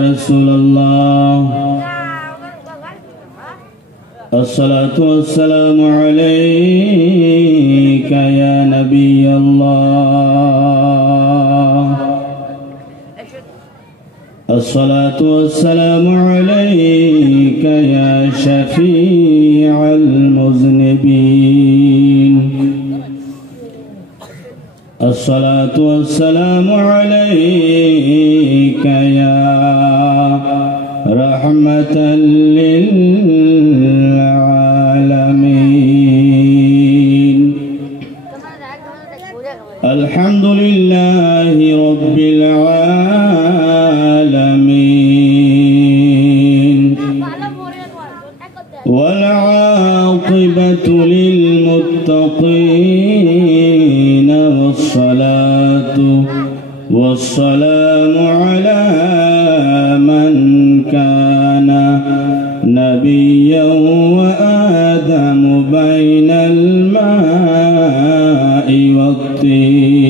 رسول الله الصلاة والسلام عليك يا نبي الله الصلاة والسلام عليك يا شفيع المذنبين الصلاة والسلام عليك يا رحمة للعالمين الحمد لله رب العالمين والعاقبة للمتقين والصلاة والسلام على من كان نبيا وآدم بين الماء والطين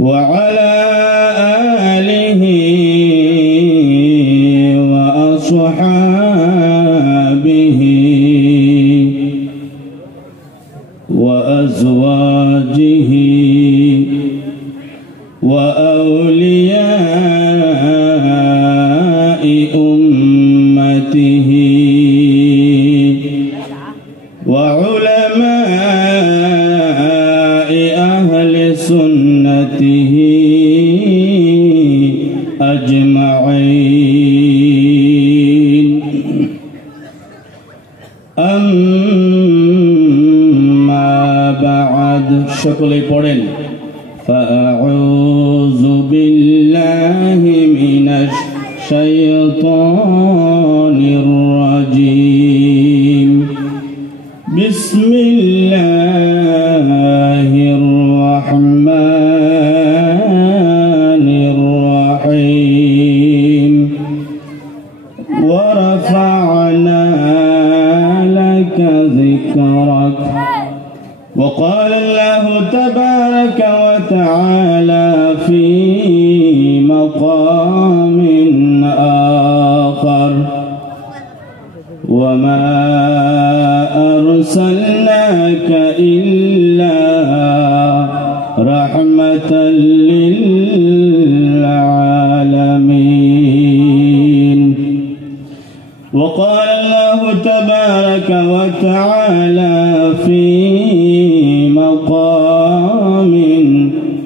وعلى آله وأصحابه وأزواجه وأولياء أمته وعلماء أهل سنته أجمعين أما بعد شكرا পড়েন فأعوذ بالله من الشيطان الرجيم بسم الله الرحمن الرحيم ورفعنا لك ذكرك وقال الله تبارك وتعالى في مقام آخر وما أرسلناك إلا رحمة للعالمين وقال الله تبارك وتعالى في مقام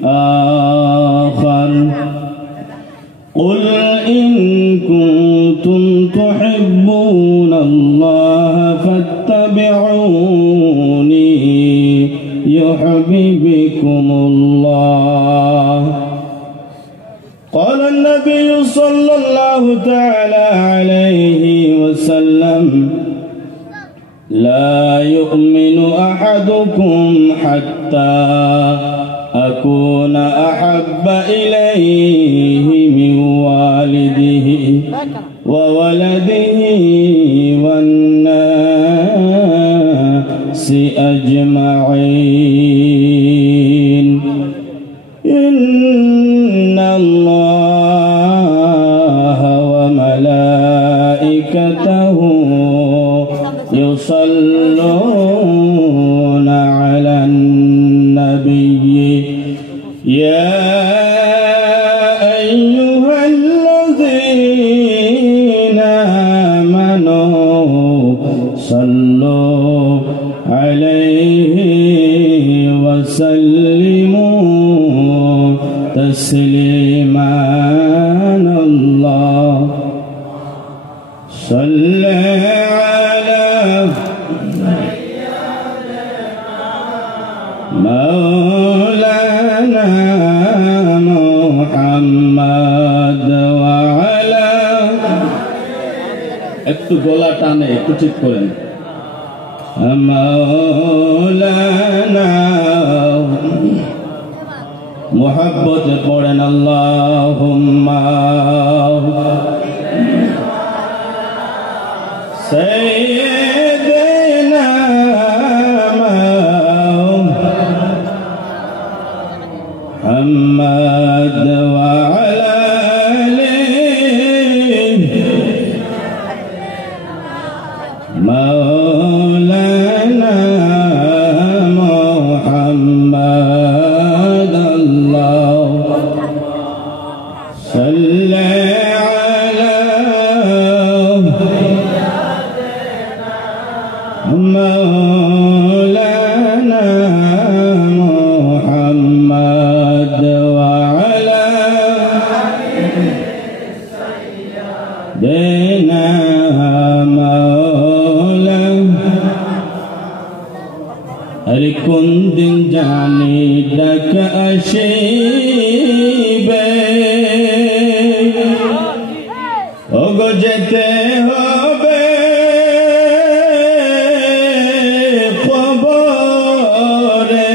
آخر قل إن كنتم تحبون الله فاتبعوني يحببكم الله قال النبي صلى الله تعالى عليه وسلم لا يؤمن أحدكم حتى أكون أحب إليه من والده وولده والناس أجمعين إن الله وملائكته يصلون على النبي يا أيها الذين آمنوا صلوا عليه وسلموا تسليما الله صل مولانا محمد وعلى একটু গলা টানে একটু ঠিক করেন مولانا محبت পড়েন আল্লাহুম্মা سيدنا محمد وعلى صلى على مولانا محمد وعلى سيدنا अरे कौन दिन जाने डक अशीबे ओगो जेते होबे खबरे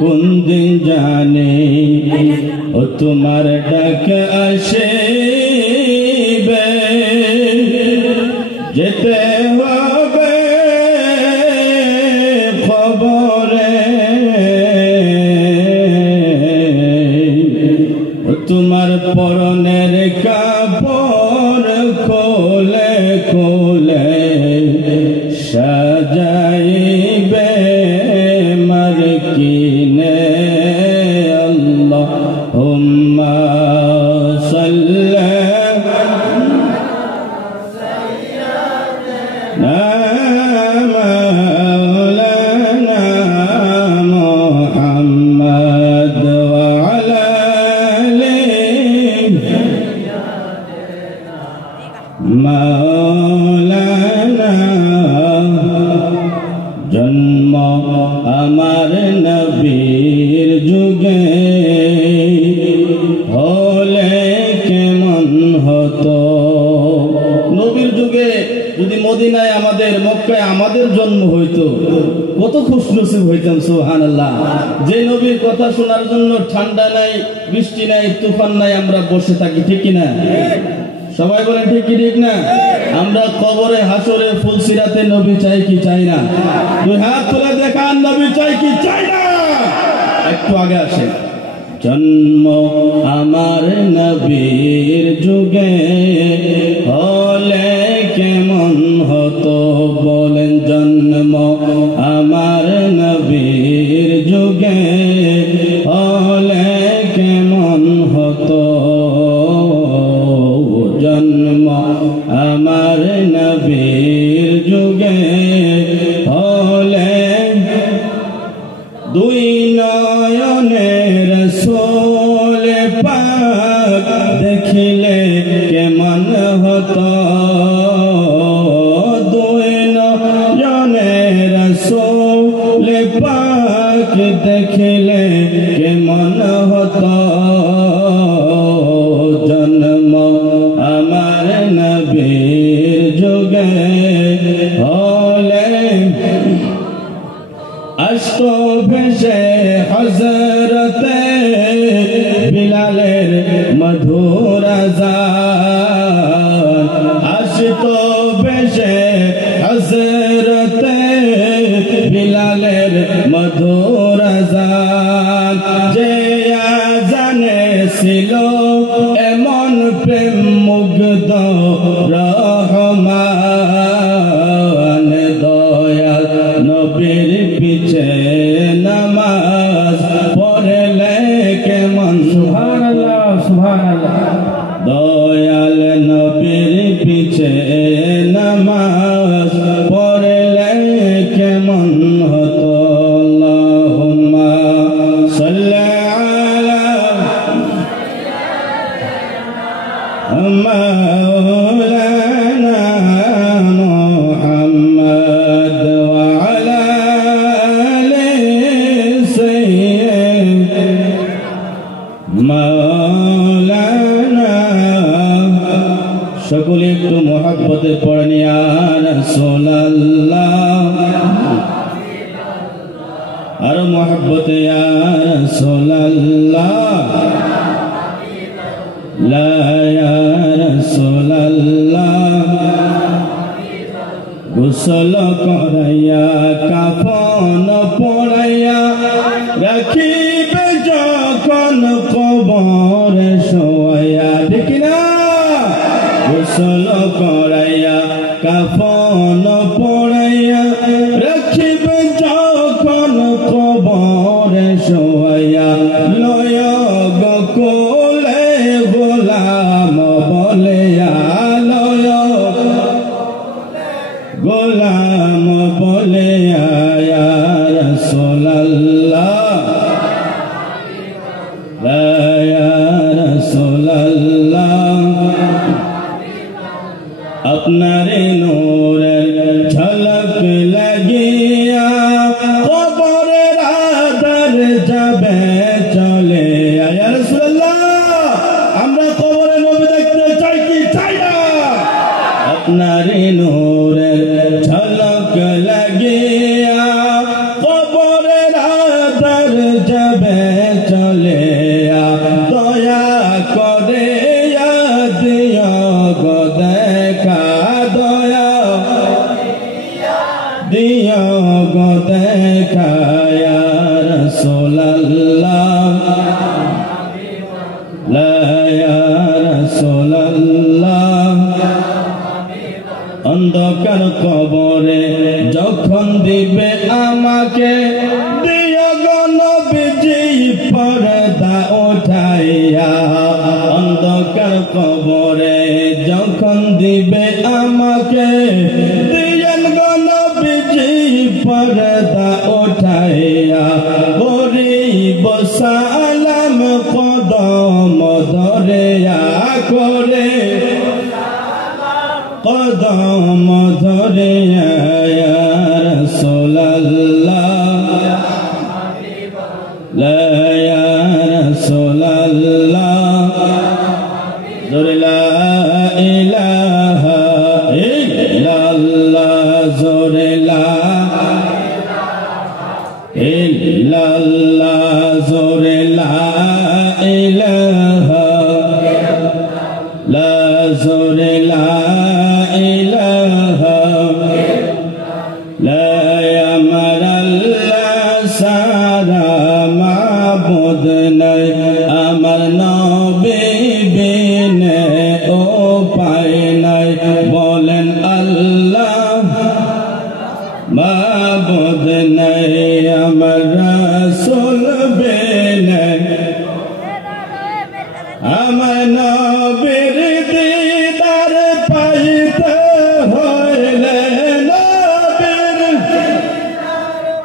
कौन दिन जाने ओ तुम्हार डक अशीबे যেতে হবে খবরে তোমার পরনের কাপড় খোলে খোলে সাজাইবে মারকিনে আল্লাহুম্মা সাল্লি مولانا محمد وعلى مولانا জন্ম আমার নবীর যুগে হলে কেমন হতো নবীর যুগে যদি মদিনায় আমাদের মক্কায় আমাদের জন্ম হইতো কত খুশনসিব হইতাম সুবহানাল্লাহ যে নবীর কথা শোনার জন্য ঠান্ডা নাই বৃষ্টি নাই তুফান নাই আমরা বসে থাকি ঠিক কি না সবাই বলেন ঠিক কি ঠিক না আমরা কবরে হাসরে ফুলসিরাতে নবী চাই কি চাই না দুই হাত তুলে দেখান নবী চাই কি চাই না একটু আগে আসেন জন্ম আমার নবীর যুগে হলে কেমন হতো বলেন জন্ম আমার নবীর যুগে হলে কেমন হতো জন্ম আমার নবীর যুগে হলে দুই নয়নের রাসূল পাক দেখিলে কেমন হতো দুই নয়নের রাসূল পাক দেখিলে কেমন হতো জন্ম আমার নবীর যুগে হলে अश्क भेषे हजरते बिलालेर मधुर अज़ान अश्क भेषे हजरते बिलालेर मधुर अज़ान जे आज़ाने सिलो एमन प्रेम मुग्ध रहमान दयाल नबीर পিছে নামাজ পড়লে কেমন সুবহানাল্লাহ সুবহানাল্লাহ দয়াল নবীর পিছে নামাজ পড়লে কেমন হতো আল্লাহুম্মা সাল্লি আলা মাওলানা মুহাম্মদ मौलाना সকলে একটু মোহাব্বতে পড়েন ইয়া রাসূলুল্লাহ আর মোহাব্বতে ইয়া রাসূলুল্লাহ লা ইয়া রাসূলুল্লাহ গোসল করাইয়া কাফন পরাইয়া রাখিবে যখন কবরে শোয়া ঠিক না গোসল করাইয়া কাফন পরাইয়া রাখিবে যখন কবরে শোয়া যাবে চলে ইয়া রাসূলুল্লাহ আমরা কবরে নবী দেখতে চাই কি চাই না আপনার নূরের ঝলক লাগিয়া কবরের আধার যাবে চলে দয়া করে দিও গো দেখা দয়া দিও গো দেখা ইয়া রাসূলুল্লাহ লা ইয়া রাসূলুল্লাহ অন্ধকার কবরে যখন দিবে আমাকে দিও গো নবীজি পর্দা উঠাইয়া অন্ধকার কবরে যখন দিবে আমাকে দিয়েন গো নবীজি পর্দা উঠাইয়া করিব সালাম কদম ধরিয়া করে কদম ধরিয়া ইয়া রাসূলুল্লাহ লা ইয়া রাসূলুল্লাহ লা ইলাহা ইল্লাল্লাহ জোরে লা ইল্লাল্লাহ জোরে লা ইলাহা লা জোরে লা ইলাহা লা আমার আল্লাহ সারা মাবুদ নাই আমার নবী বিনে উপায় নাই বলেন আল্লাহ মাবুদ নাই আমার রাসূল বিনে আমার নবীর দিদার পাইতে হইলে নবীর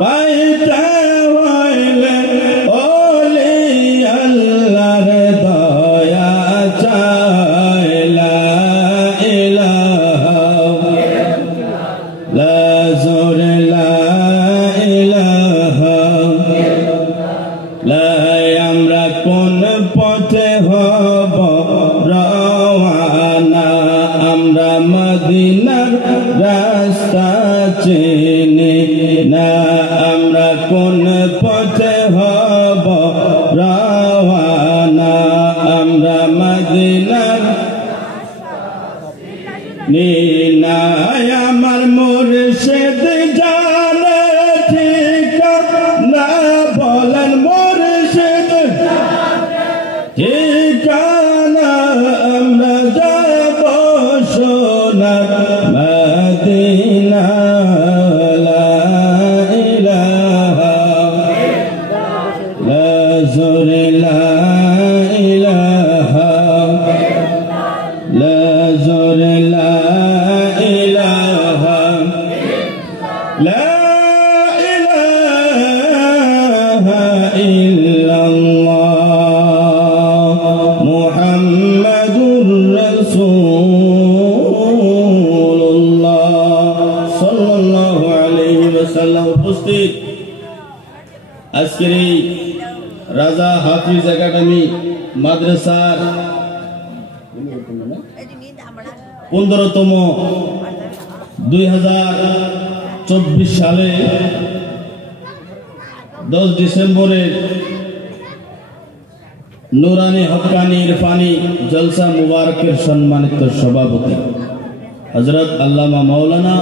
পাইতে হইলে ওলি আল্লাহর দয়া চাই লা ইলাহা লা জোরে লা ইলাহা লা আমরা কোন পথে হব রওয়ানা আমরা মদিনার রাস্তা চিনি না আমরা কোন পথে হব রওয়ানা আমরা মদিনার নীনা আমার মুর্শিদ জানে ঠিকানা বলেন মুর্শিদ ঠিকানা আমরা যাব সোনার মদিনা লা ইলাহা লা জোরে লা ইলাহা লা জোরে লা ইলাহা লা ইলাহা ইল্লাল্লাহ মুহাম্মাদুর রাসূলুল্লাহ সাল্লাল্লাহু আলাইহি ওয়াসাল্লাম। উপস্থিত আজকের এই রাজা হাফিজ একাডেমি মাদ্রাসার 15তম 2024 সালে 10 ডিসেম্বরের নুরানি হক্কানি ইরফানি জলসা মুবারকের সম্মানিত সভাপতি হযরত আল্লামা মাওলানা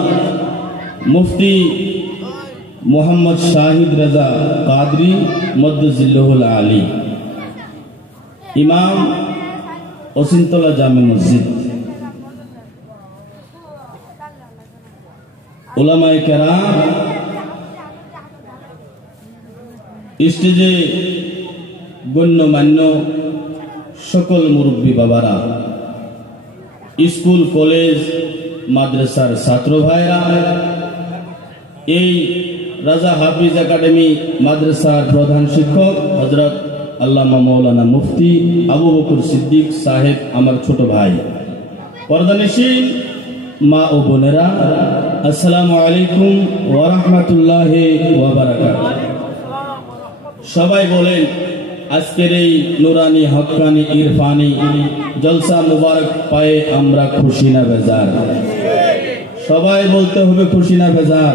মুফতি মোহাম্মদ শাহিদ রাজা কাদরি মদ্দুজিল্লাহুল আলী ইমাম ওসিনতলা জামে মসজিদ উলামায়ে কেরাম স্টেজে গণ্যমান্য সকল মুরব্বী বাবারা স্কুল কলেজ মাদ্রাসার ছাত্র ভাইরা এই রাজা হাফিজ একাডেমি মাদ্রাসার প্রধান শিক্ষক হযরত আল্লামা মাওলানা মুফতি আবু বকর সিদ্দিক সাহেব আমার ছোট ভাই পর্দানিশীন মা ও বোনেরা আসসালামু আলাইকুম ওয়া রাহমাতুল্লাহি ওয়া বারাকাতুহু। সবাই বলেন আজকের এই নুরানি হক্কানি ইরফানি জলসা মুবারক পায়ে আমরা খুশি না বেজার? সবাই বলতে হবে খুশি না বেজার?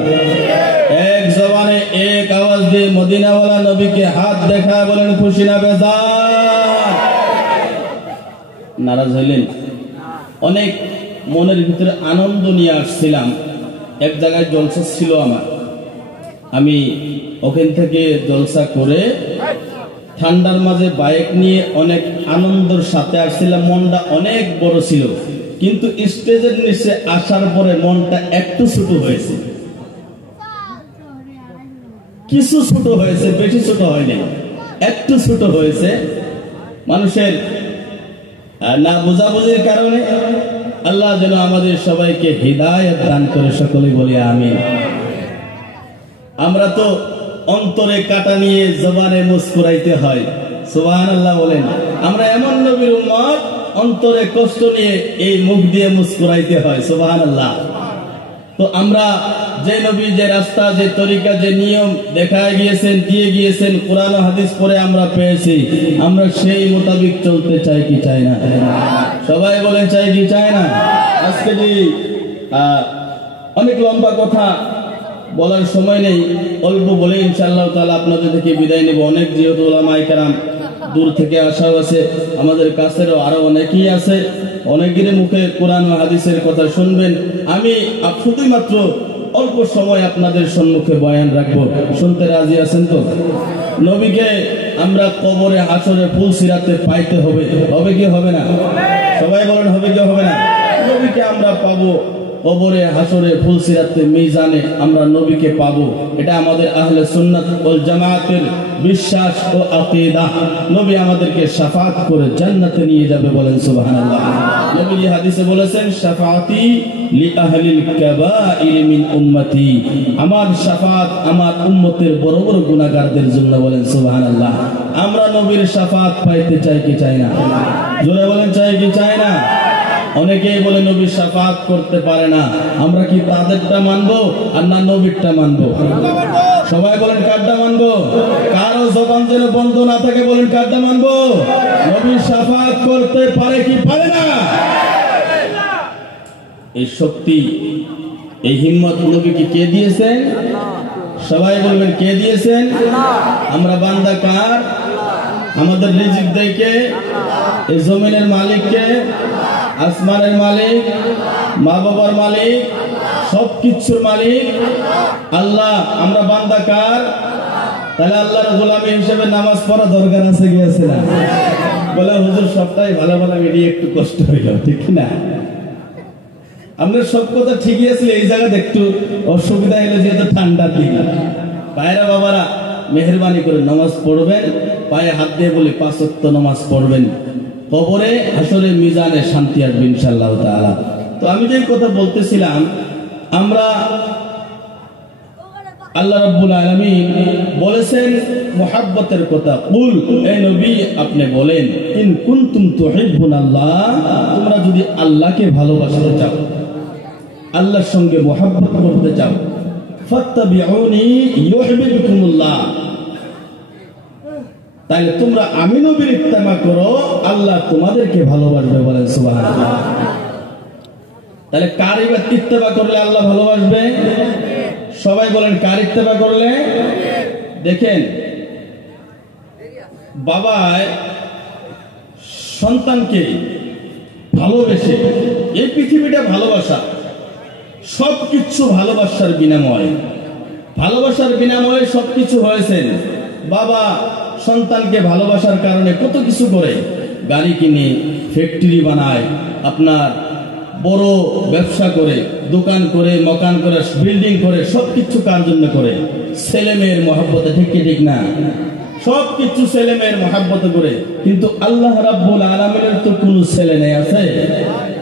এক জবানে এক আওয়াজ দিয়ে মদিনাওয়ালা নবীকে হাত দেখা বলেন খুশি না বেজার? নারাজ হইলেন? অনেক মনের ভিতরে আনন্দ নিয়ে আসছিলাম। এক জায়গায় জলসা ছিল আমার, আমি ওখান থেকে জলসা করে ঠান্ডার মাঝে বাইক নিয়ে অনেক আনন্দের সাথে আসছিলাম। মনটা অনেক বড় ছিল, কিন্তু স্টেজের নিচে আসার পরে মনটা একটু ছোট হয়েছে, কিছু ছোট হয়েছে, বেশি ছোট হয়নি, একটু ছোট হয়েছে। মানুষের না বোঝাবুঝির কারণে। আল্লাহ যেন আমাদের সবাইকে হিদায়াত দান করে, সকলে বলি আমিন। আমরা তো অন্তরে কাটা নিয়ে জবানে মুস্কুরাইতে হয়, সুবহানাল্লাহ বলেন। আমরা এমন নবীর উম্মত, অন্তরে কষ্ট নিয়ে এই মুখ দিয়ে মুস্কুরাইতে হয়, সুবহানাল্লাহ। তো আমরা যে নবী, যে রাস্তা, যে তরিকা, যে নিয়ম দেখায় গিয়েছেন, দিয়ে গিয়েছেন, কোরআন ও হাদিস পড়ে আমরা পেয়েছি, আমরা সেই মোতাবেক চলতে চাই কি চাই না? সবাই বলেন চাই কি চাই না? আজকে যে অনেক লম্বা কথা বলার সময় নেই, অল্প বলে ইনশাআল্লাহ তাআলা আপনাদের থেকে বিদায় নেব। অনেক যেহেতু উলামায়ে কেরাম দূর থেকে আসাও আছে, আমাদের কাছেরও আরো অনেকেই আছে, অনেকের মুখে কোরআন ও হাদিসের কথা শুনবেন। আমি শুধুই মাত্র অল্প সময় আপনাদের সম্মুখে বয়ান রাখবো, শুনতে রাজি আছেন তো? নবীকে আমরা কবরে হাসরে ফুল সিরাতে পাইতে হবে, হবে কি হবে না? সবাই বলেন হবে কি হবে না? নবীকে আমরা পাবো কবরে হাসরে ফুল সিরাতে মিজানে, আমরা নবীকে পাবো। এটা আমাদের আহলে সুন্নাত ওয়াল জামাতের বিশ্বাস ও আকীদা। নবী আমাদেরকে শাফাআত করে জান্নাতে নিয়ে যাবে, বলেন সুবহানাল্লাহ। নবী হাদিসে বলেছেন, শাফাআতি লি আহলিল কাবাইর মিন উম্মতি, আমার শাফাআত আমার উম্মতের বড় বড় গুনাহগারদের জন্য, বলেন সুবহানাল্লাহ। আমরা নবীর শাফাআত পাইতে চাই কি চাই না? জোরে বলেন চাই কি চাই না? অনেকেই বলে নবী শাফাআত করতে পারে না। আমরা কি তাদেরটা মানবো আর না নবীরটা মানবো? সবাই বলেন কারটা মানবো? কারো জবান যেন বন্ধ না থাকে, বলেন কারটা মানবো? নবী শাফাআত করতে পারে কি পারে না? এই শক্তি, এই হিম্মত নবীকে কে দিয়েছেন? সবাই বলবেন কে দিয়েছেন? আমরা বান্দা কার? আমাদের রিজিক দেয় কে? এই জমিনের মালিক কে? আসমানের মালিক, মা বাবার মালিক, সবকিছুর মালিক আল্লাহ। আমরা বান্দা কার? তাহলে আল্লাহর গোলামি হিসেবে নামাজ পড়া দরকার আছে কি আছে না? বলে হুজুর সবটাই ভালো ভালো, মিলিয়ে একটু কষ্ট হইল, ঠিক না? আপনার সব কথা ঠিকই আছে, এই জায়গাতে একটু অসুবিধা হলো, যেহেতু ঠান্ডার দিন। ভাইরা বাবারা মেহেরবানি করে নামাজ পড়বেন, পায়ে হাত দিয়ে বলি 5 ওয়াক্ত নামাজ পড়বেন, কবরে হাসরে মিজানে শান্তি আসবে ইনশাআল্লাহ তাআলা। তো আমি যে কথা বলতেছিলাম, আমরা আল্লাহ রাব্বুল আলামিন বলেছেন মুহাব্বতের কথা। কুল, এই নবী আপনি বলেন, ইন কুনতুম তুহিব্বুনাল্লাহ, তোমরা যদি আল্লাহকে ভালোবাসতে চাও, আল্লাহর সঙ্গে মুহাব্বত করতে চাও, ফাত্তাবিউনি ইউহিব্বুকুমুল্লাহ, তাহলে তোমরা আমি নবীর ইত্তেবা করো, আল্লাহ তোমাদেরকে ভালোবাসবে, বলেন সুবহানাল্লাহ। তাহলে কার ইত্তেবা করলে আল্লাহ ভালোবাসবে? সবাই বলেন কার ইত্তেবা করলে? দেখেন, বাবা সন্তানকে ভালোবেসে, এই পৃথিবীটা ভালোবাসা, সবকিছু ভালোবাসার বিনিময়ে, ভালোবাসার বিনিময়ে সবকিছু হয়েছে। বাবা সন্তানকে ভালোবাসার কারণে কত কিছু করে, গাড়ি কিনে, ফ্যাক্টরি বানায়, আপনার বড় ব্যবসা করে, দোকান করে, মকান করে, বিল্ডিং করে, সবকিছু কার জন্য করে? ছেলে মেয়ের মহব্বতে, ঠিক কি ঠিক না? সবকিছু ছেলে মেয়ের মহব্বতে করে। কিন্তু আল্লাহ রাব্বুল আলামিনের তো কোনো ছেলে নেই, আছে?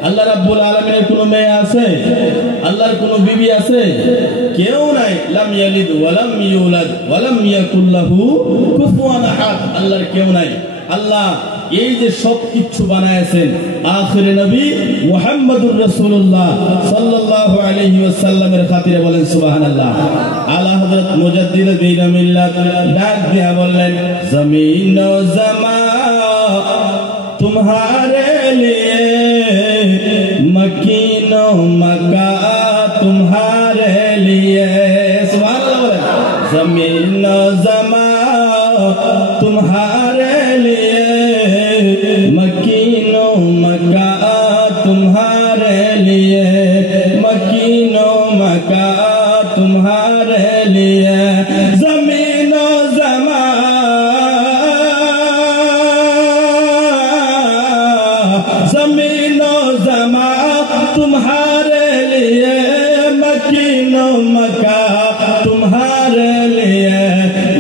আল্লাহ রাব্বুল আলামিনের কোনো মেয়ে আছে? আল্লাহর কোনো বিবি আছে? কেউ নাই। লাম ইয়ালিদ ওয়া লাম ইউলাদ ওয়া লাম ইয়াকুল লাহু কুফুয়ান আহাদ, আল্লাহর কেউ নাই। আল্লাহ এই যে সব কিছু বানায়েছেন আখির নবী মুহাম্মদুর রাসূলুল্লাহ সাল্লাল্লাহু আলাইহি ওয়াসাল্লামের খাতিরে বলেন সুবহানাল্লাহ। আলা হযরত মুজাদ্দিদ দ্বীন মিল্লাত ডাক দিয়া বললেন জমিন ও জামা तुम्हारे लिए मकीनो मका तुम्हारे लिए सुभान अल्लाह जमीन जमा तुम्हारे लिए मकीनो मका तुम्हारे लिए मकीनो मका तुम्हारे लिए जमीनो जमा जमीनो जमा तुम्हारे लिए मकीनो मका तुम्हारे लिए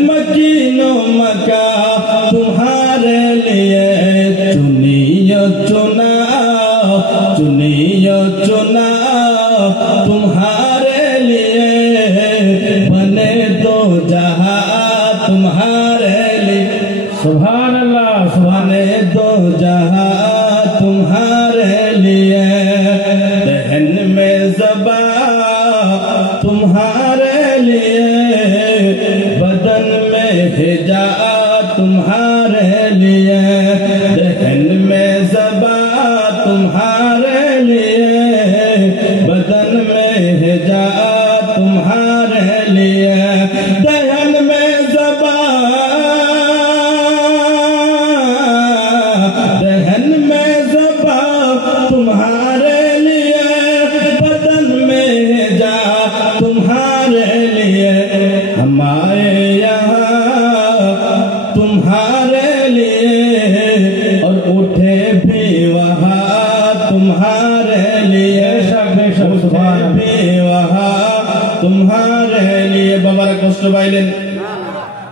मकीनो मका तुम्हारे लिए चुनियो चुना चुनियो चुना तुम्हारे लिए बने दो जहां तुम्हारे लिए सुभान अल्लाह बने दो जहां तुम्हारे लिए दहन में ज़बा तुम्हारे लिए बदन में हिजा तुम्हारे लिए दहन में ज़बा तुम्हारे लिए बदन में हिजा तुम्हारे लिए दहन में ज़बा दहन में ज़बा तुम्हारे लिए बदन में जा तुम्हारे लिए हमारे यहाँ तुम्हारे लिए और उठे भी वहाँ तुम्हारे लिए उठे भी वहाँ तुम्हारे लिए बाबा कष्ट पाइलें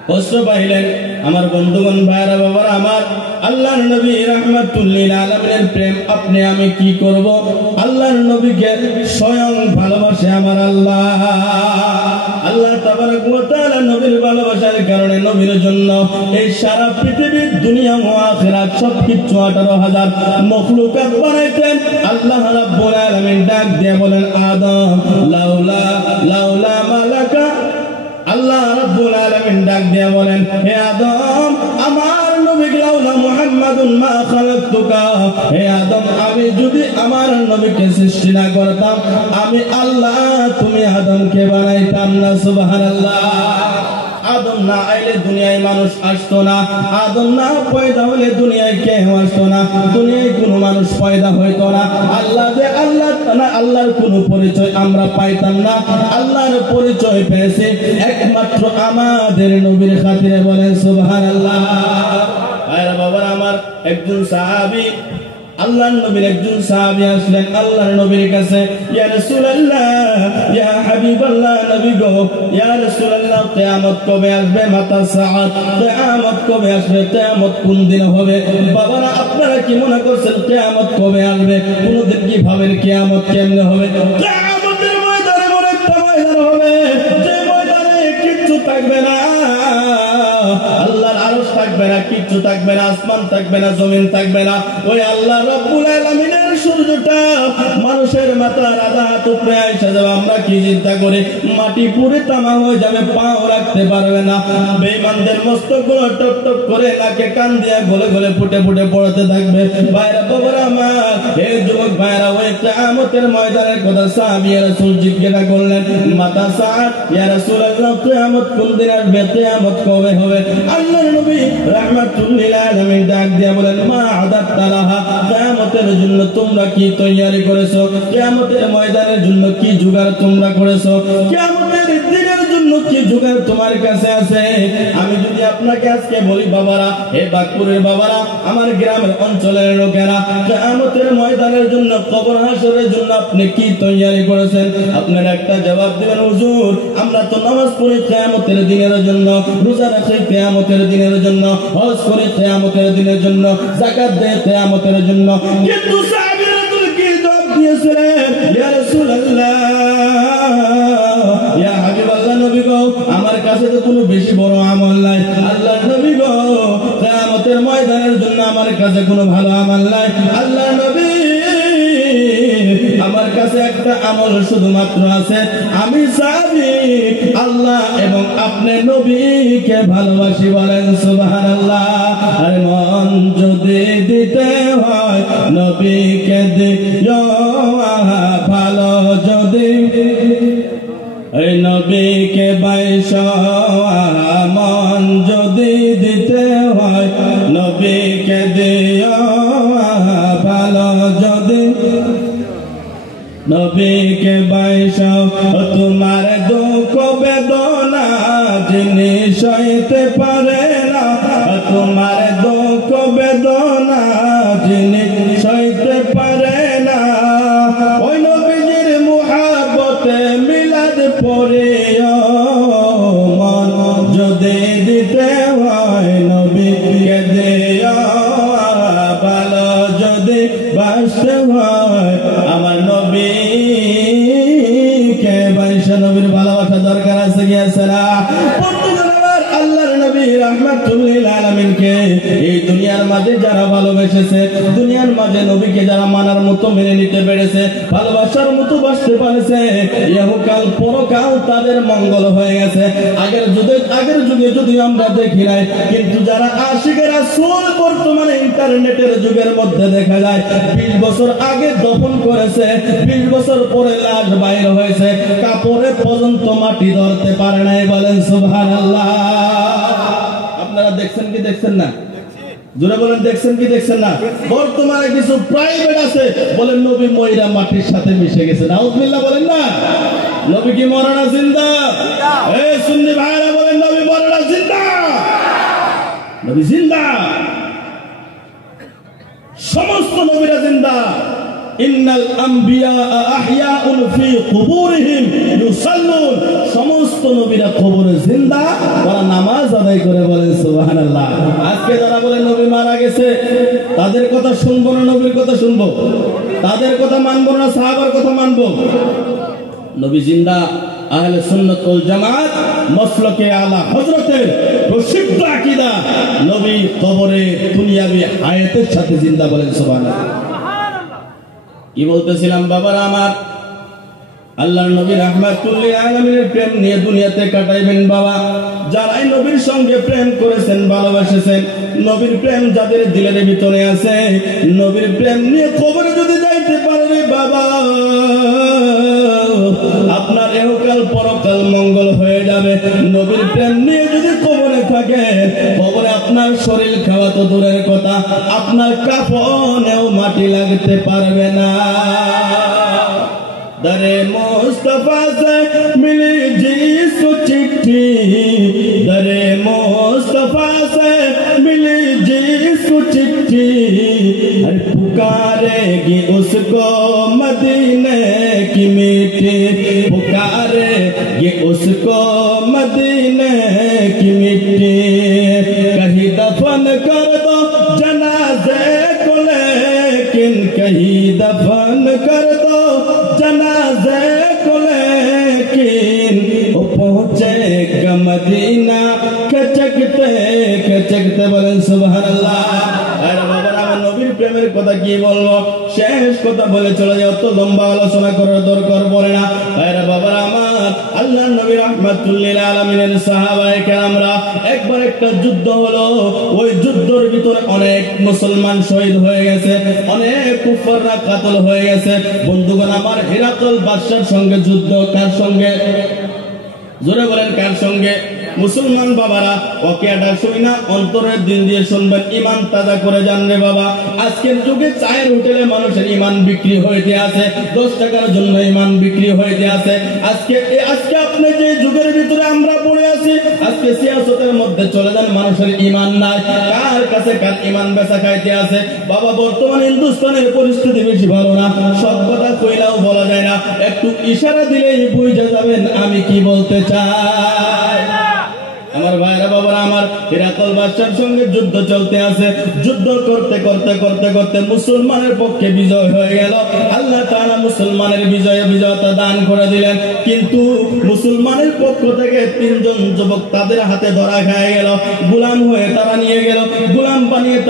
কষ্ট পাইলেন আমার বন্ধুগণ ভাইরা বাবারা আমার আল্লাহর নবী রাহমাতুল লিল আলামিনের প্রেম আপনি আমি কি করব আল্লাহর নবীকে স্বয়ং ভালোবাসে আমার আল্লাহ আল্লাহ তাবারক ওয়া তাআলা নবীর ভালোবাসার কারণে নবীর জন্য এই সারা পৃথিবীর দুনিয়া ও আখিরাত সবকিছু 18000 মাখলুকাত বানাইতেন আল্লাহ রাব্বুল আলামিন ডাক দিয়ে বলেন আদম লাউলা লাউলা মালাকা আল্লাহ রাব্বুল আলামিন ডাক দিয়া বলেন হে আদম আমার নবী লাউলা মুহাম্মাদুন মা খালাকতুকা হে আদম আমি যদি আমার নবীকে সৃষ্টি না করতাম আমি আল্লাহ তুমি আদমকে বানাইতাম না সুবহানাল্লাহ আদম না আইলে দুনিয়ায় মানুষ আসতো না আদম না পয়দা হলে দুনিয়ায় কেউ আসতো না দুনিয়ায় কোনো মানুষ পয়দা হইতো না আল্লাহ যে আল্লাহ না আল্লাহর কোনো পরিচয় আমরা পাইতাম না আল্লাহর পরিচয় পেয়েছে একমাত্র আমাদের নবীর খাতিরে বলেন সুবহানাল্লাহ আরে বাবা আমার একজন সাহাবী আল্লাহর নবীর একজন সাহাবী আসলেন আল্লাহর নবীর কাছে ইয়া রাসূলুল্লাহ ইয়া হাবিবাল্লাহ নবী গো ইয়া রাসূলুল্লাহ কিয়ামত কবে আসবে মাতা সাআত কিয়ামত কবে আসবে কিয়ামত কোন দিন হবে বাবারা আপনারা কি মনে করছেন কিয়ামত কবে আসবে কোনদিন কি ভাবেন কিয়ামত কেমনে হবে কিয়ামতের ময়দানে এমন একটা ময়দান হবে যে ময়দানে কিচ্ছু থাকবে না আল্লাহর আরশ থাকবে না কিচ্ছু থাকবে না আসমান থাকবে না জমিন থাকবে না ওই আল্লাহ রাব্বুল আলামিনের সূর্যটা মানুষের মাথার আধা হাত উপরে আইসা যাবে আমরা কি চিন্তা করে মাটি পুড়ে তামা হয়ে যাবে পাও রাখতে পারবে না বেঈমানদের মস্তকগুলো টপ টপ করে নাকে কান দিয়া গলে গলে ফুটে ফুটে পড়তে থাকবে ভাইরা বাবারা আমার এই যুবক ভাইরা ওই কিয়ামতের ময়দানের কথা সাহাবী রাসূল জিজ্ঞাসা করলেন মাতা সাআত ইয়া রাসূলুল্লাহ কিয়ামত কোন দিন আসবে কিয়ামত কবে হবে আল্লাহর নবী রাহমাতুল লিল আলামিন ডাক দিয়া বলেন মা আদাততা লাহা কিয়ামতের জন্য তোমরা কি তৈরি করেছো কিয়ামতের ময়দানের জন্য কি জোগাড় তোমরা করেছো কিয়ামতের দিনের জন্য কি জোগাড় তোমার কাছে আছে আমি যদি আপনাকে আজকে বলি বাবারা হে বাগপুরের বাবারা আমার গ্রামের অঞ্চলের লোকেরা কিয়ামতের ময়দানের জন্য কবর হাসরের জন্য আপনি কি তৈরি করেছেন আপনারা একটা জবাব দিবেন হুজুর আমরা তো নামাজ পড়ি কিয়ামতের দিনের জন্য রোজা রাখি কিয়ামতের দিনের জন্য হজ করি কিয়ামতের দিনের জন্য যাকাত দেই কিয়ামতের জন্য কিন্তু সাহাবী রাসূল কি জবাব দিয়েছিলেন ইয়া রাসূলুল্লাহ ইয়া হাবিবাল্লাহ নবী গো আমার কাছে তো কোনো বেশি বড় আমল নাই আল্লাহর নবী গো কিয়ামতের ময়দানে বিধানের জন্য আমার কাছে কোনো ভালো আমল নাই। আল্লাহ নবী আমার কাছে একটা আমল শুধুমাত্র আছে, আমি চাবি আল্লাহ এবং আপনি নবীকে ভালোবাসি, বলেন সুবহানাল্লাহ। আর মন যদি দিতে হয় নবীকে দিও, ভালো যদি এই নবীকে বাইশা, মন যদি দিতে হয় নবীকে দিও, ভালো যদি নবীকে বাইশা। তোমার দুঃখ বেদনা যিনি সইতে পারে না, তোমার দুঃখ বেদনা যিনি সইতে পারে না, ওই নবীজির মুহাব্বতে মিলাদ পড়িও, মন যদি দিতে হয় নবীকে দিও, ভালো যদি বাসতে হয় আমার নবীকে বাইশা। নবীর ভালোবাসা দরকার আছে কি আছে না? আল্লাহর নবী রাহমাতুল লিল আলামিনকে এই দুনিয়ার মাঝে যারা ভালোবেসেছে, দুনিয়ার মাঝে নবীকে যারা মানার মতো মেনে নিতে পেরেছে, ভালোবাসার মতো বাসতে পারেছে, ইহকাল পরকাল তাদের মঙ্গল হয়ে গেছে। আগের যুগে যদিও আমরা দেখি নাই, কিন্তু যারা আশিকে রাসূল বর্তমানে ইন্টারনেটের যুগের মধ্যে দেখা যায় 20 বছর আগে দফন করেছে, 20 বছর পরে লাশ বাইর হয়েছে, কাপড়ে পর্যন্ত মাটি ধরতে পারে নাই, বলেন সুবহানাল্লাহ। আপনারা দেখছেন কি দেখছেন না? জোরে বলেন, দেখছেন কি দেখছেন না? বর্তমানে কিছু প্রাইভেট আছে বলেন নবী ময়রা মাটির সাথে মিশে গেছে, নাউযুবিল্লাহ বলেন না। নবী কি মরে না, জিন্দা? এই সুন্নি ভাইরা বলেন নবী মরে না, জিন্দা? নবী জিন্দা, সমস্ত নবীরা জিন্দা। ইন্নাল আম্বিয়া আহইয়াউন ফি কুবুরিহিম ইউসাল্লুন, সমস্ত নবীরা কবরে জিন্দা, তারা নামাজ আদায় করে, বলেন সুবহানাল্লাহ। আজকে যারা বলে নবী মারা গেছে তাদের কথা শুনবো না, নবীর কথা শুনবো? তাদের কথা মানবো না, সাহাবার কথা মানবো? নবী জিন্দা। আহলে সুন্নাত ওয়াল জামাত মাসলাকে আলা হযরতের প্রসিদ্ধ আকীদা, নবী কবরে দুনিয়াবি হায়াতের সাথে জিন্দা, বলেন সুবহানাল্লাহ। কি বলতেছিলাম বাবার আমার, আল্লাহর নবী রাহমাতুল লিল আলামিনের প্রেম নিয়ে দুনিয়াতে কাটাইবেন বাবা। যারাই নবীর সঙ্গে প্রেম করেছেন, ভালোবাসেছেন, নবীর প্রেম যাদের দিলের ভিতরে আছে, নবীর প্রেম নিয়ে কবরে যদি যাইতে পারে রে বাবা, আপনার ইহকাল পরকাল মঙ্গল হয়ে যাবে। নবীর প্রেম নিয়ে যদি কবরে থাকে, কবরে আপনার শরীর খাওয়া তো দূরের কথা, আপনার কাফনেও মাটি লাগতে পারবে না। दरे मुस्तफा से मिली जिसको चिट्ठी, दरे मुस्तफा से मिली जिसको चिट्ठी, हर पुकारेगी उसको मदीने की मिट्टी, पुकारेगी उसको मदीने की मिट्टी। कहीं दफन कर दो जनाजे को, लेकिन कहीं दफन कर दो जनाजे को, लेकिन वो पहुंचेगा मदीना खचकते, बोलें सुबहानल्लाह। अरे बाबा আমার নবীর প্রেমের কথা কি বলবো, শেষ কথা বলে চলে যাও, তো লম্বা আলোচনা করার দরকার পড়ে না। আরে বাবা আমার, আল্লাহর নবী রাহমাতুল লিল আলামিনের সাহাবায়ে কেরামরা একবার একটা যুদ্ধ হলো, ওই যুদ্ধের ভিতরে অনেক মুসলমান শহীদ হয়ে গেছে, অনেক কুফাররা কাতল হয়ে গেছে। বন্ধুগণ আমার, হিরাকল বাদশার সঙ্গে যুদ্ধ, কার সঙ্গে? জোরে বলেন কার সঙ্গে? মুসলমান বাবারা ওকেটা শুই না, অন্তরের দিন দিয়ে শুনবেন, ইমান তাজা করে যান রে বাবা। আজকের যুগে চায়ের হোটেলে মানুষের ইমান বিক্রি হইতে আছে, 10 টাকার জন্য ইমান বিক্রি হইতে আছে। আজকে আপনি যে যুগের ভিতরে আমরা পড়ে আছি, আজকে সিয়াসতের মধ্যে চলে যান, মানুষের ইমান নাই। কার কাছে কার ইমান বেচা খাইতে আছে বাবা। বর্তমান হিন্দুস্তানের পরিস্থিতি বেশি ভালো না, সব কথা কইলাও বলা যায় না, একটু ইশারা দিলেই বুঝে যাবেন আমি কি বলতে চাই। আমার ভাইরা বাবারা আমার, হিরাকল বাদশার সঙ্গে যুদ্ধ চলতে আছে। যুদ্ধ করতে করতে করতে করতে মুসলমানের পক্ষে বিজয় হয়ে গেল। আল্লাহ তাআলা মুসলমানের বিজয়তা দান করে দিলেন। কিন্তু মুসলমানের পক্ষ থেকে 3 জন যুবক তাদের হাতে ধরা খেয়ে গেল, গোলাম হয়ে তারা নিয়ে গেল, গোলাম বানিয়ে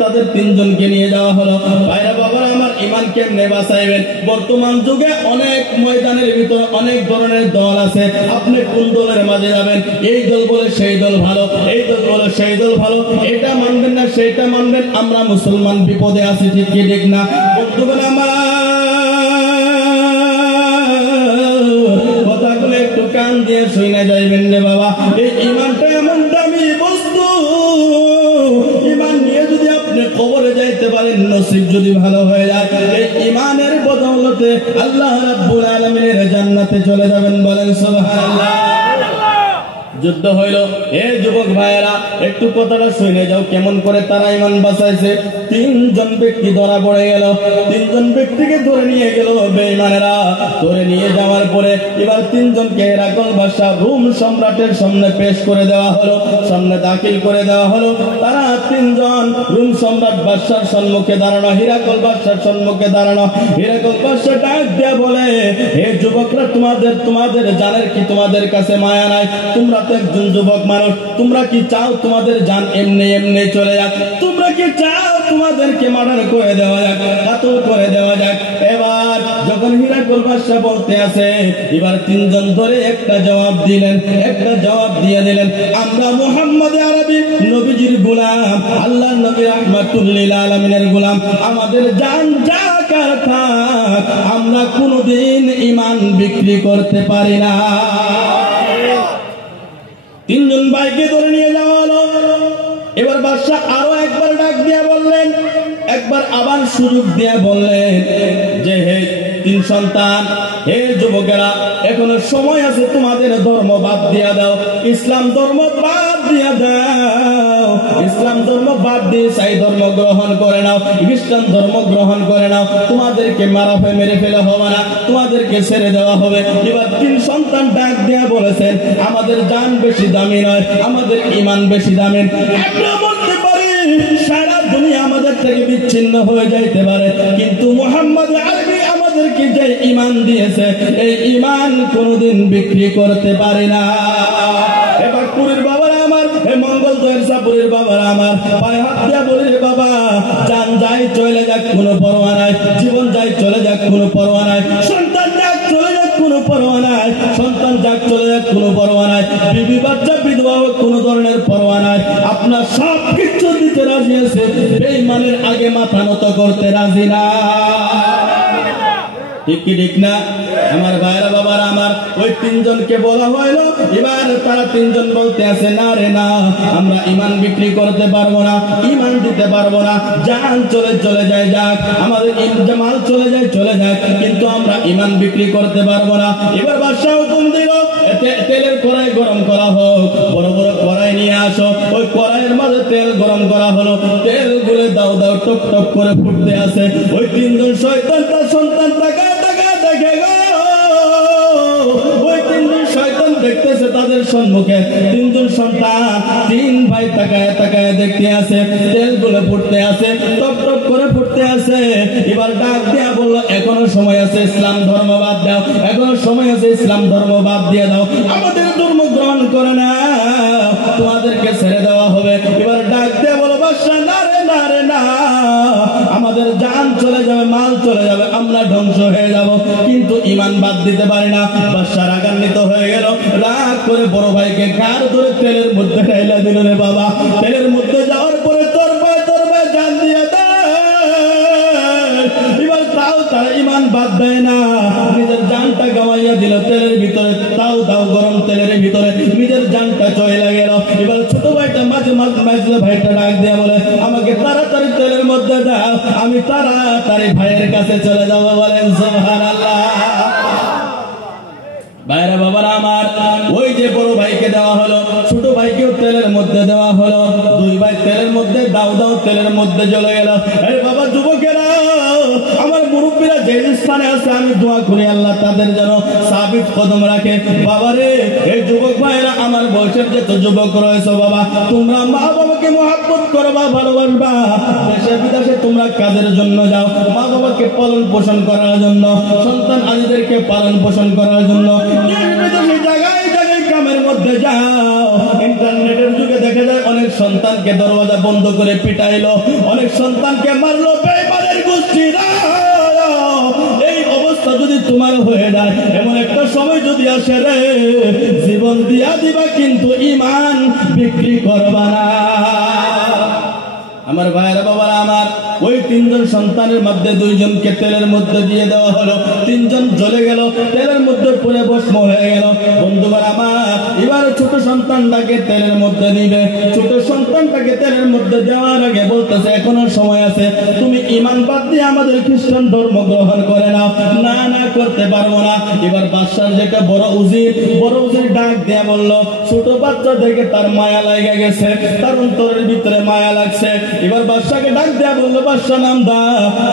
তাদের তিনজনকে নিয়ে যাওয়া হলো। ভাইরা বাবারা আমার, ইমান কেমনে বাঁচাইবেন? বর্তমান যুগে অনেক ময়দানের ভিতরে অনেক ধরনের দল আছে। আপনি কোন দলের মাঝে যাবেন? এই দল বলে সেই দল ভালো, এই দল বলে সেই দল ভালো, এটা মানবেন না সেইটা মানবেন। আমরা মুসলমান বিপদে আছি, ঠিক কি ঠিক না? বন্ধুগণ আমার, কথাগুলো একটু কান দিয়ে শুনে যাইবেন রে বাবা। এই ইমানটা এমন দামি বস্তু, ইমান নিয়ে যদি আপনি কবরে যাইতে পারেন, নসিব যদি ভালো হয়ে যায়, এই ইমানের বদৌলতে আল্লাহ রাব্বুল আলামিনের জান্নাতে চলে যাবেন। বলেন সুবহানাল্লাহ। যুদ্ধ হইল। এ যুবক ভাইয়েরা, একটু কথাটা শুনে যাও কেমন করে তারা ইমান বাঁচাইছে। তিনজন ব্যক্তি ধরা পড়ে গেল। তিনজন ব্যক্তিকে ধরে নিয়ে গেল বেঈমানেরা। ধরে নিয়ে যাওয়ার পরে এবার তিনজনকে হেরাকল বাদশা রোম সম্রাটের সামনে পেশ করে দেওয়া হলো, সামনে দাখিল করে দেওয়া হলো। তারা তিনজন রোম সম্রাট বাদশার সম্মুখে দাঁড়ানো, হিরাকল বাদশার সম্মুখে দাঁড়ানো। হিরাকল বাদশা ডাক দিয়ে বলে, হে যুবকরা, তোমাদের জানের কি তোমাদের কাছে মায়া নাই? তোমরা একজন যুবক মানুষ, তোমরা কি চাও তোমাদের জান এমনি এমনি চলে যাক? তোমরা কি চাও তোমাদেরকে মার্ডার করে দেওয়া যাক, কাতল করে দেওয়া যাক? এবার যখন হিরাকল বাদশা বলতে আছে, এবার তিনজন ধরে একটা জবাব দিলেন, একটা জবাব দিয়ে দিলেন, আমরা মুহাম্মদ আরবি নবীজির গোলাম, আল্লাহর নবী রাহমাতুল লিল আলামিনের গোলাম। আমাদের জান যাকার থাক, আমরা কোনোদিন ঈমান বিক্রি করতে পারি না। তিনজন ভাইকে ধরে নিয়ে যাওয়া হলো। এবার বাদশা আরো একবার ডাক দিয়ে বললেন, একবার আবার সুযোগ দিয়ে বললেন যে, হে তিন সন্তান, হে যুবকেরা, এখনো সময় আছে, তোমাদের ধর্ম বাদ দিয়া দাও, ইসলাম ধর্ম বাদ দিয়া দাও, ইসলাম ধর্ম বাদ দিয়ে সাই ধর্ম গ্রহণ করে নাও, খ্রিস্টান ধর্ম গ্রহণ করে নাও। তোমাদেরকে মেরে ফেলে হবে না, তোমাদেরকে ছেড়ে দেওয়া হবে। এবার তিন সন্তান ডাক দিয়া বলেছেন, আমাদের জান বেশি দামি নয়, আমাদের ঈমান বেশি দামি। আমরা বলতে পারি সারা দুনিয়া আমাদের থেকে বিচ্ছিন্ন হয়ে যাইতে পারে, কিন্তু মুহাম্মদ আরবি আমাদেরকে যে ঈমান দিয়েছে, এই ঈমান কোনোদিন বিক্রি করতে পারে না। এবার পুরীর বাবারা আমার, এই মঙ্গল দয়ের সাপুরের বাবারা আমার, পায়ে হাত দিয়া বলি, বাবা, জান যাই চলে যাক কোনো পরোয়া নাই, জীবন যাই চলে যাক কোনো পরোয়া নাই, সন্তান যাক চলে যাক কোনো পরোয়া নাই, সন্তান যাক চলে যাক কোনো পরোয়া নাই, বিবি বাচ্চা বিধবা হোক কোনো ধরনের পরোয়া নাই। আপনার সব কিছু দিতে রাজি আছে, বেঈমানের আগে মাথা নত করতে রাজি না। ঠিক কি ঠিক না আমার ভাইরা বাবারা আমার? ওই তিনজনকে বলা হইল, এবার তারা তিনজন বলতে আছে, না রে না, আমরা ঈমান বিক্রি করতে পারবো না, ঈমান দিতে পারবো না, জান চলে যায় যাক, আমাদের মাল চলে যাক, কিন্তু আমরা ঈমান বিক্রি করতে পারবো না। এবার বাদশা হুকুম দিল, তেলের কড়াই গরম করা হোক, বড় বড় কড়াই নিয়ে আসো। ওই কড়াইয়ের মাঝে তেল গরম করা হলো, তেল গুলে দাও দাও টপ টপ করে ফুটতে আছে। ওই তিনজন শয়তান তার সন্তান দেখে গো, ওই তিনজন শয়তান দেখতেছে তাদের সম্মুখে তিনজন সন্তান, তিন ভাই তাকায় দেখতে আছে, তেল গুলো ফুটতে আছে, টপ টপ করে ফুটতে আছে। এবার ডাক দিয়া বললো, এখনো সময় আছে, ইসলাম ধর্ম বাদ দাও, এখনো সময় আছে, ইসলাম ধর্ম বাদ দিয়ে দাও, আমাদের ধর্ম গ্রহণ করে না, তোমাদেরকে ছেড়ে দেওয়া হবে। এবার ডাক দিয়া বলো, বাদশা, না রে না রে না, আমাদের জান চলে যাবে, মাল চলে যাবে, আমরা ধ্বংস হয়ে যাব, কিন্তু ঈমান বাদ দিতে পারি না। বাদশা রাগান্বিত হয়ে গেল, রাগ করে বড় ভাইকে ঘাড় ধরে তেলের মধ্যে ঢাইলা দিল। রে বাবা, তেলের মধ্যে যাওয়ার পরে তোর ভাই জান দিয়ে দেয়। এবার তাও তারা ঈমান বাদ দেয় না, নিজের জানটা গাওয়াইয়া দিল তেলের ভিতরে, তাও গরম তেলের ভিতরে নিজের জানটা চলে গেল। এবার ছোট ভাইটা মাঝে ভাইটা ডাক দিয়ে বলে, আমাকে তাড়াতাড়ি তেলের মধ্যে দাও, আমি তাড়াতাড়ি ভাইয়ের কাছে চলে যাবো। বলেন সুবহানাল্লাহ। ভাইরা বাবারা আমার, ওই যে বড় ভাইকে দেওয়া হলো, ছোট ভাইকেও তেলের মধ্যে দেওয়া হলো, দুই ভাই তেলের মধ্যে দাও তেলের মধ্যে জ্বলে গেল। আরে বাবা যুবকেরা, আমার মুরব্বীরা যে স্থানে আছে, আমি দোয়া করি আল্লাহ তাদের যেন সাবিত কদম রাখে। বাবারে, এই যুবক ভাইরা, আমার বয়সের যত যুবক রয়েছে, বাবা তোমরা মা বাবাকে মহব্বত করবা, ভালোবাসবা। দেশে বিদেশে তোমরা কাজের জন্য যাও, মা বাবাকে পালন পোষণ করার জন্য, সন্তান আদিদেরকে পালন পোষণ করার জন্য জায়গায় কামের মধ্যে যাও। ইন্টারনেটের যুগে দেখা যায় অনেক সন্তানকে দরওয়াজা বন্ধ করে পিটাইলো, অনেক সন্তানকে মারলো, বেঈমানের গোষ্ঠীরা। এই অবস্থা যদি তোমার হয়ে যায়, এমন একটা সময় যদি আসে রে, জীবন দিয়া দিবা কিন্তু ঈমান বিক্রি করবা না। আমার ভাইয়েরা বাবারা আমার, ওই তিনজন সন্তানের মধ্যে দুইজনকে তেলের মধ্যে দিয়ে দেওয়া হলো, তিনজন জ্বলে গেল, তেলের মধ্যে পুরে ভস্ম হয়ে গেল। বন্ধুরা আমার, এবার ছোট সন্তানটাকে তেলের মধ্যে দিবে। ছোট সন্তানটাকে তেলের মধ্যে দেওয়ার আগে বলতেছে এখনো সময় আছে, তুমি ঈমান বাদ দিয়ে আমাদের খ্রিস্টান ধর্ম গ্রহণ করে নাও। না, না করতে পারবো না। এবার বাদশার যেটা বড় উজির ডাক দিয়ে বললো, ছোট বাচ্চা থেকে তার মায়া লেগে গেছে, তার অন্তরের ভিতরে মায়া লাগছে। এবার বাদশাকে ডাক দেয়া বললো, বাদশা নামদা,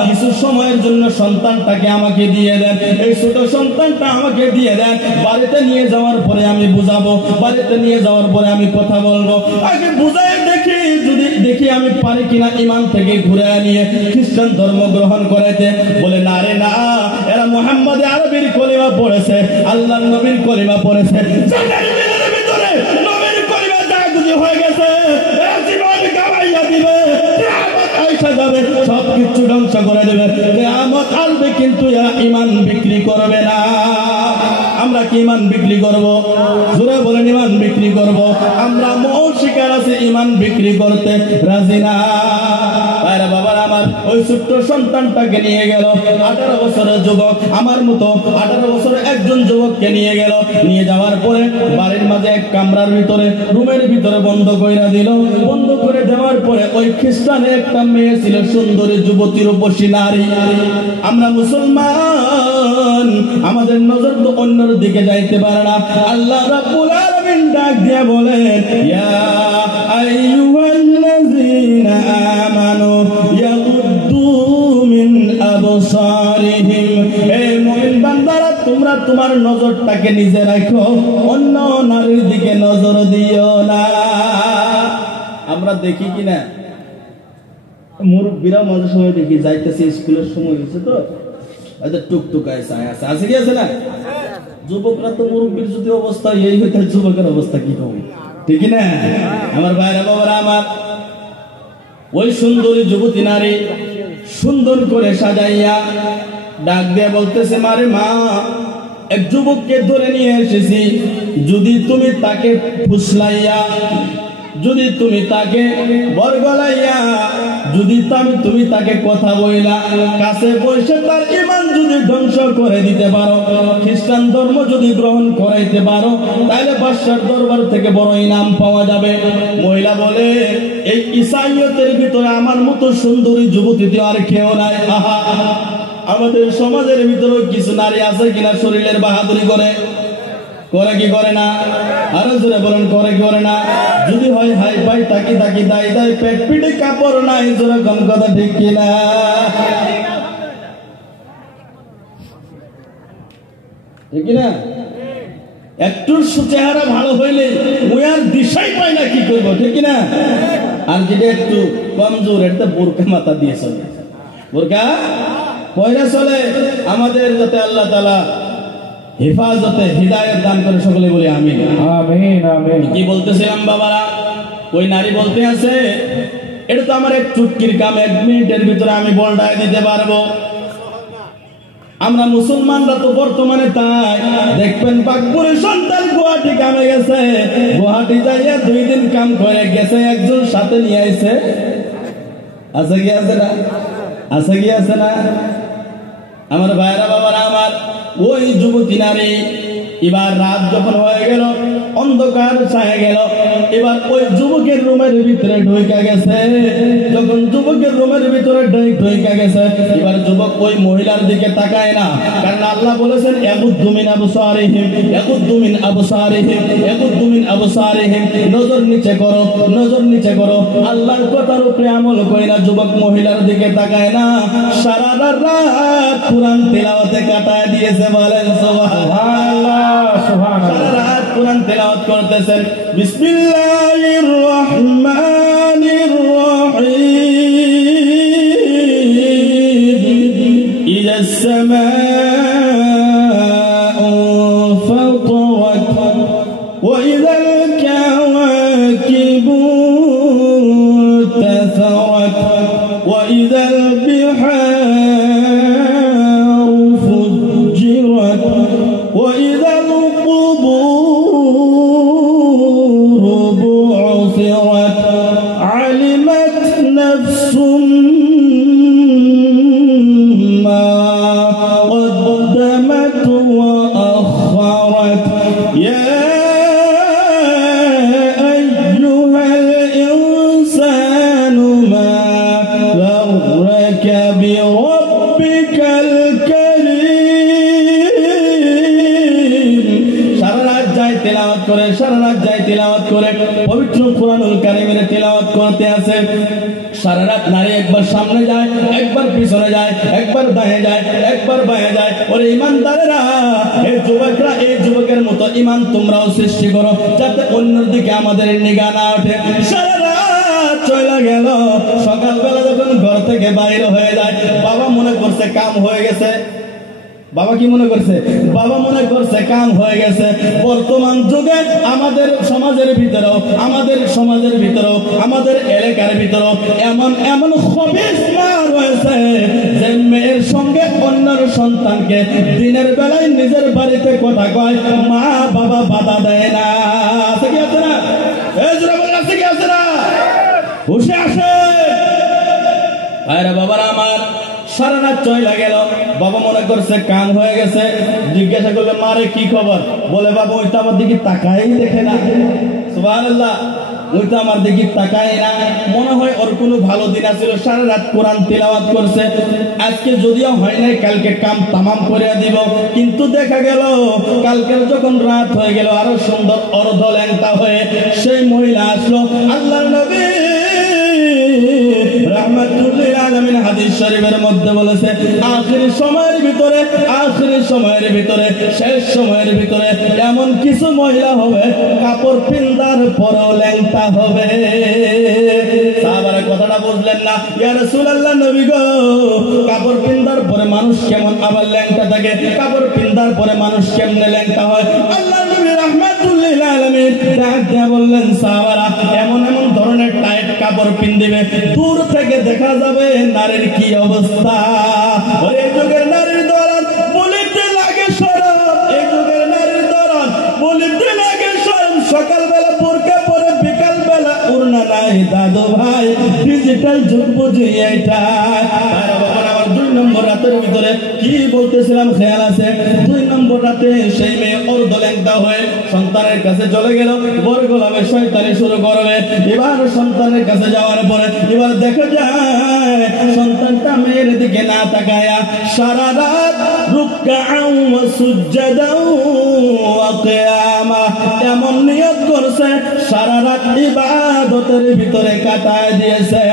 কিছু সময়ের জন্য সন্তানটাকে আমাকে দিয়ে দেন, এই ছোট সন্তানটা আমাকে দিয়ে দেন। বাড়িতে নিয়ে যাওয়ার পরে আমি বুঝাবো, বাড়িতে নিয়ে যাওয়ার পরে আমি কথা বলবো। আগে বুঝাই দেখি, যদি দেখি আমি পারি কিনা ঈমান থেকে ঘুরে নিয়ে খ্রিস্টান ধর্ম গ্রহণ করাইতে। বলে না রে না, এরা মুহাম্মদ আরবির কলিমা পড়েছে, আল্লাহর নবীর কলিমা পড়েছে, ভিতরে নবীর কলিমা জাগুজি হয়ে গেছে, এরা জীবন গাওয়াইয়া দিবে, সবকিছু ধ্বংস করে দেবে, কিয়ামত আসবে, কিন্তু এরা ঈমান বিক্রি করবে না। আমরা কি ঈমান বিক্রি করব? জোরে বলেন, ঈমান বিক্রি করব। আমরা মৌন শিকার আছে, ঈমান বিক্রি করতে রাজি না। আরে বাবা আমার, ওই ছোট্ট সন্তানটাকে নিয়ে গেল, 18 বছরের যুবক, আমার মতো 18 বছরের একজন যুবককে নিয়ে গেল। নিয়ে যাওয়ার পরে বাড়ির মাঝে এক কামরার ভিতরে, রুমের ভিতরে বন্ধ কইরা দিল। বন্ধ করে দেওয়ার পরে ওই খ্রিস্টানের একটা মেয়ে ছিল, সুন্দরী যুবতী রূপসী নারী। আমরা মুসলমান, আমাদের নজর তো অন্যের দিকে যাইতে পারে না। আল্লাহ রাব্বুল আলামিন ডাক দিয়ে বলেন, ইয়া আইয়ুহাল্লাযীনা আমানু ইয়াগুদ্দু মিন আবসারিহিম, হে মুমিন বান্দারা, তোমরা তোমার নজরটাকে নিজে রাখো, অন্য নারীর দিকে নজর দিও না। আমরা দেখি কিনা মুরব্বীরা মাঝে সময় দেখি যাইতেছে, স্কুলের সময় হয়েছে তো হয়তো টুকটুক আছে কি আছে না? যুবকরা তো মুরব্বীর যদি অবস্থা এই হইতে, যুবকের অবস্থা কি হবে, ঠিক না? আমার ভাইরা বাবারা আমার, ওই সুন্দরী যুবতী নারী সুন্দর করে সাজাইয়া ডাক দিয়ে বলতেছে, মারে মা, এক যুবককে ধরে নিয়ে এসেছি, যদি তুমি তাকে ফুসলাইয়া, যদি তুমি তাকে বরগলাইয়া, যদি তুমি তাকে কথা বইলা, কাছে বসে তার ঈমান যদি ধ্বংস করে দিতে পারো, খ্রিস্টান ধর্ম যদি গ্রহণ করাইতে পারো, তাহলে বাদশার দরবার থেকে বড় ইনাম পাওয়া যাবে। মহিলা বলে, এই ঈসাইয়তের ভিতরে আমার মতো সুন্দরী যুবতী আর কেউ নাই। আহা, আমাদের সমাজের ভিতরে কিছু নারী আছে কিনা শরীরের বাহাদুরি করে কি করে না? আরো জোরে বলেন, করে কি করে না? যদি হয় হাই পাই, তাকি দাই দাই, পেট পিঠে কাপড় নাই, জোরে কোন কথা ঠিক কিনা? ঠিক কিনা? একটু চেহারা ভালো হইলে ওই আর দিশাই পাই না কি করবো, ঠিক কিনা? আর যেটা একটু কমজোর, একটা বোরকা মাথা দিয়ে চলে, বোরকা পয়রা চলে। আমাদের যাতে আল্লাহ তাআলা হেফাজতে হিদায়াত দান করে, সকলে বলি আমিন। আমিন আমিন। কি বলতেছিলাম বাবারা, ওই নারী বলতে আছে, এটা তো আমার এক চুটকির কাম, 1 মিনিটের ভিতরে আমি বলটায় দিতে পারবো। আমরা মুসলমানরা তো বর্তমানে তাই দেখবেন, বাগপুরের সন্তান গুয়াহাটি কামে গেছে, গুয়াহাটি যাইয়া 2 দিন কাম করে গেছে, একজন সাথে নিয়ে আইছে, আছে কি আছে না? আছে কি আছে না? আমার ভাইরা বাবারা আমার, ওই যুবতী নারী এবার রাত যখন হয়ে গেল, অন্ধকার ছায়া গেল, এবার ওই যুবকের রুমের ভিতরে ঢুকে গেছে। যখন যুবকের রুমের ভিতরে ঢুকে গেছে, এবার যুবক ওই মহিলার দিকে তাকায় না, কারণ আল্লাহ বলেছেন, ইয়াগুদ্দু মিন আবসারিহিম, ইয়াগুদ্দু মিন আবসারিহিম, ইয়াগুদ্দু মিন আবসারিহিম, নজর নিচে করো, নজর নিচে করো। আল্লাহর কথার উপরে আমল কইরা যুবক মহিলার দিকে তাকায় না, সারা রাত কুরআন তেলাওয়াতে কাটায় দিয়েছে। বলেন সুবহানাল্লাহ। সারা রাত কুরআন তেলাওয়াত করতেছেন। বিসমিল্লাহির রহমানির রহিম, ইযাস সামাউ ফাতারাত ওয়া ইযাল কাওয়াকিবু انتثرت وإذا البحار فجرت وإذا القبور بعثرت علمت نفس ما قدمت وأخرت يا أيها الإنسان ما غرك بربك الكريم সারা রাত যায় তেলাওয়াত করে পবিত্র কুরআনুল কারীমের তেলাওয়াত করতে আছে। সারা রাত নারী একবার সামনে যায়, একবার পিছনে যায়, একবার দাঁয়ে যায়, একবার বাঁয়ে যায়। ওরে ইমানদারেরা, এই যুবকরা, এই যুবকের মতো ইমান তোমরাও সৃষ্টি করো, যাতে অন্যের দিকে আমাদের নিগাহ না ওঠে। সারা রাত চলে গেল, সকালবেলা যখন ঘর থেকে বাইরে হয়ে যায়, বাবা মনে করছে কাম হয়ে গেছে। বাবা কি মনে করছে? বাবা মনে করছে কাম হয়ে গেছে। বর্তমান যুগে আমাদের সমাজের ভিতরেও, আমাদের এলাকার ভিতরেও এমন খবিস মা রয়েছে যে মেয়ের সঙ্গে অন্যের সন্তানকে দিনের বেলায় নিজের বাড়িতে কথা কয়, মা বাবা বাধা দেয় না। আছে কি আছে না? আছে কি আছে না? হুশে আসে আরে বাবারা আমার। সারা রাত চলে গেল, বাবা মনে করছে কাম হয়ে গেছে। জিজ্ঞাসা করলে, মারে কি খবর? বলে, বাবা ওই তো আমার দিকে তাকাই দেখে না। সুবহানাল্লাহ, ওই তো আমার দিকে তাকাই না। মনে হয় ওর কোনো ভালো দিন আছিল, সারা রাত কোরআন তিলাওয়াত করছে। আজকে যদিও হয় নাই, কালকে কাম তামাম করে দিব। কিন্তু দেখা গেল কালকের যখন রাত হয়ে গেল, আরো সুন্দর অর্ধ ল্যাংটা হয়ে সেই মহিলা আসলো। আল্লাহর নবী রাহমাতুল্লিল আলামিন হাদিস শরীফের মধ্যে বলেছে, আখির সময়ের ভিতরে শেষ সময়ের ভিতরে এমন কিছু মহিলা হবে, কাপড় পিন্দার পরেও ল্যাংটা হবে। সাহাবারা কথাটা বুঝলেন না। ইয়া রাসূলুল্লাহ, নবী গো, কাপড় পিন্দার পরে মানুষ কেমন আবার ল্যাংটা থাকে? কাপড় পিন্দার পরে মানুষ কেমনে ল্যাংটা হয়? আল্লাহর নবী রাহমাতুল্লিল আলামিন ডাক দিয়ে বললেন, সাহাবারা এমন ধরনের টাইট কাপড় পিন্দিবে, দূর থেকে দেখা যাবে নারীর কি অবস্থা। এই যুগের নারীর দরান বলিতে লাগে শরম, এই যুগের নারীর দরান বলিতে লাগে শরম। সকালবেলা বোরকা পরে, বিকাল বেলা ওড়না নাই। দাদু ভাই, ডিজিটাল যুগ বুঝি এটা। দুই নম্বর রাতের ভিতরে কি বলতেছিলাম খেয়াল আছে? 2 নম্বর রাতে সেই মেয়ে অর্ধ ল্যাংটা হয়ে সন্তানের কাছে চলে গেল। বড় গোলামে শয়তানি শুরু করবে। এবার সন্তানের কাছে যাওয়ার পরে এবার দেখা যায় সন্তানটা মেয়ের দিকে না তাকায়া সারা রাত রুকআউ ওয়া সুজদাউ ওয়া কিয়ামা এমন নিয়ত করছে, সারা রাত ইবাদতের ভিতরে কাটায় দিয়েছে।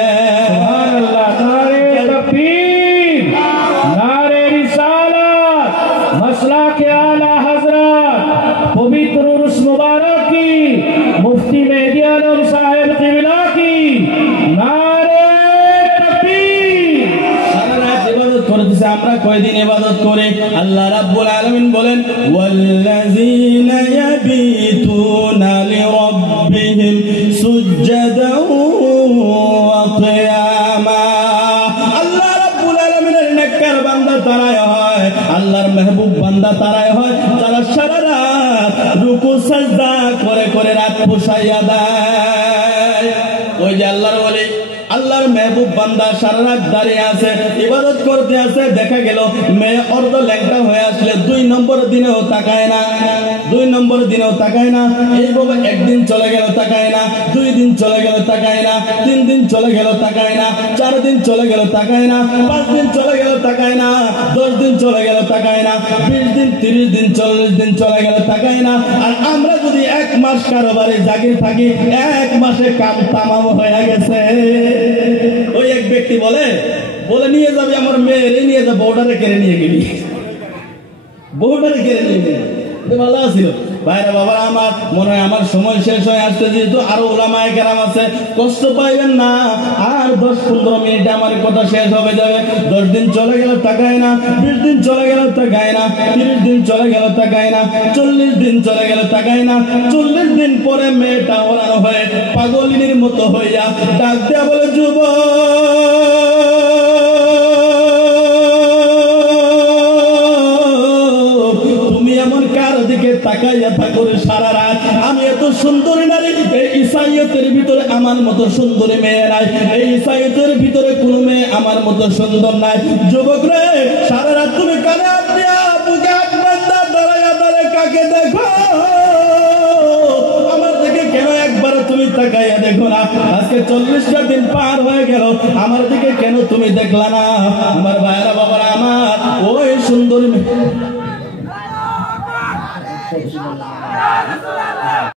সুবহানাল্লাহ, নারে তাকবীর, নারে রিসালাত, মাসলাকে আলা হযরত পবিত্র উরুস মুবারক কি, মুফতি মেহদি আলম সাহেব কিবলা কি, নারে তাকবীর। সারা রাত ইবাদত করতেছে। আমরা কয়দিন ইবাদত করি? আল্লাহ রাব্বুল আলামিন বলেন, ওয়াল্লাযীনা ইয়াবিতুনা লিরাব্বিহিম সুজদাও ওয়া কিয়ামা। আল্লাহ রাব্বুল আলামিনের নেককার বান্দা তারাই হয়, আল্লাহর মেহবুব বান্দা তারাই হয় যারা সারা রাত রুকু সাজদা করে করে রাত পুষাইয়া দেয়। ওই যে আল্লাহর ওলি, আল্লাহর মেহবুব বান্দা সারা রাত দাঁড়িয়ে আছে, ইবাদত করতে আছে। দেখা গেল মেয়ে অর্ধ ল্যাংটা হয়ে আসলে 2 নম্বর দিনেও তাকায় না, 2 নম্বর দিনেও তাকায় না। এইভাবে একদিন চলে গেল তাকায় না, 2 দিন চলে গেল তাকায় না, 3 দিন চলে গেল তাকায় না, 4 দিন চলে গেল তাকায় না, 5 দিন চলে গেল তাকায় না, 10 দিন চলে গেল তাকায় না, 20 দিন, 30 দিন, 40 দিন চলে গেল তাকায় না। আর আমরা যদি 1 মাস কারোবারে জাগির থাকি, 1 মাসে কাম তামাম হয়ে গেছে। ওই এক ব্যক্তি বলে নিয়ে যাবে আমার মেয়েরে, নিয়ে যাবো, বউটারে কেড়ে নিয়ে গেলি, বউটারে কেড়ে নিয়ে গেলি। ভালো ছিল ভাইরা বাবা আমার। মনে হয় আমার সময় শেষ হয়ে আসছে, যেহেতু আরো ওলামায়ে কেরাম আছে, কষ্ট পাইবেন না। আর 10-15 মিনিটে আমার কথা শেষ হবে যাবে। 10 দিন চলে গেল তাকায় না, 20 দিন চলে গেল তাকায় না, 30 দিন চলে গেল তাকায় না, 40 দিন চলে গেল তাকায় না। 40 দিন পরে মেয়েটা ওড়ানো হয়ে পাগলিনীর মতো হইয়া ডাক দেয়া বলে, যুবক তুমি এমন কার দিকে তাকাইয়া থাকো সারা রাত? আমি এত সুন্দরী নারী, এই ইসাইয়তের ভিতরে আমার মতো সুন্দরী মেয়ে নাই, এই ইসাইয়তের ভিতরে কোনো মেয়ে আমার মতো সুন্দর নাই। যুবক রে, সারা রাত তুমি কানে হাত দিয়া বুকে হাত বাঁধা দাঁড়াইয়া দাঁড়ায় কাকে দেখো? আমার দিকে কেন একবার তুমি তাকাইয়া দেখো না? আজকে 40টা দিন পার হয়ে গেল, আমার দিকে কেন তুমি দেখলা না? আমার ভাইরা বাবারা আমার, ওই সুন্দরী মেয়ে